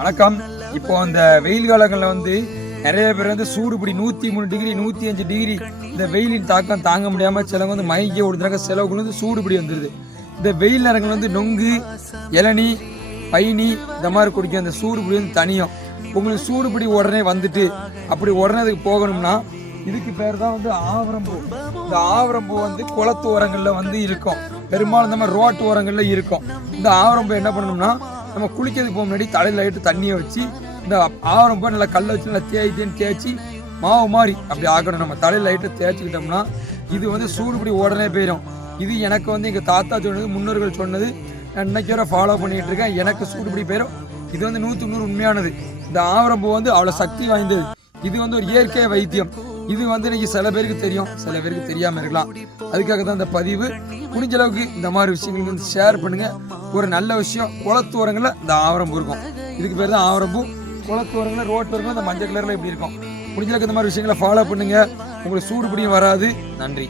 வணக்கம். இப்போ அந்த வெயில் காலங்களில் வந்து நிறைய பேர் வந்து சூடுபிடி நூற்றி மூணு டிகிரி நூற்றி அஞ்சு டிகிரி இந்த வெயிலின் தாக்கம் தாங்க முடியாமல் சிலவங்க வந்து மயங்கி விடுறாங்க சிலவுக்கு வந்து சூடுபிடி வந்துடுது இந்த வெயில் நேரங்கள் வந்து நொங்கு இளநி பைனி இந்த மாதிரி குடிக்கும் அந்த சூடுபிடி வந்து தனியும். உங்களுக்கு சூடுபிடி உடனே வந்துட்டு அப்படி உடனே அதுக்கு போகணும்னா இதுக்கு பேர் தான் வந்து ஆவரம்பூ. இந்த ஆவரம்பூ வந்து குளத்து ஓரங்களில் வந்து இருக்கும். பெரும்பாலும் இந்த மாதிரி ரோட்டு ஓரங்களில் இருக்கும். இந்த ஆவரம்பூ என்ன பண்ணணும்னா நம்ம குளிக்கிறதுக்கு போக முன்னாடி தலையில் லைட்டு தண்ணியை வச்சு இந்த ஆவரம்பூ நல்லா கல்லை வச்சு நல்லா தேய் தேன் தேய்ச்சி மாவு மாதிரி அப்படி ஆக்கணும். நம்ம தலையில் லைட்டை தேய்ச்சிக்கிட்டோம்னா இது வந்து சூடுபடி உடனே போயிடும் இது எனக்கு வந்து எங்கள் தாத்தா சொன்னது முன்னோர்கள் சொன்னது நான் இன்னைக்கு வரை ஃபாலோ பண்ணிகிட்டு இருக்கேன். எனக்கு சூடுபடி போயிடும் இது வந்து நூற்று நூறு உண்மையானது. இந்த ஆவரம்பூ வந்து அவ்வளோ சக்தி வாய்ந்தது. இது வந்து ஒரு இயற்கை வைத்தியம். இது வந்து இன்னைக்கு சில பேருக்கு தெரியும். சில பேருக்கு தெரியாமல் இருக்கலாம். அதுக்காக தான் இந்த பதிவு. முடிஞ்ச அளவுக்கு இந்த மாதிரி விஷயங்கள் வந்து ஷேர் பண்ணுங்க. ஒரு நல்ல விஷயம் குளத்தோரங்களில் இந்த ஆவரம்பூ இருக்கும். இதுக்கு பேர் தான் ஆவரம்பூ. குளத்தோரங்களில் ரோட் இந்த மஞ்சள் கலரில் இப்படி இருக்கும். முடிஞ்ச அளவுக்கு இந்த மாதிரி விஷயங்களை ஃபாலோ பண்ணுங்க. உங்களுக்கு சூடு பிடியும் வராது. நன்றி.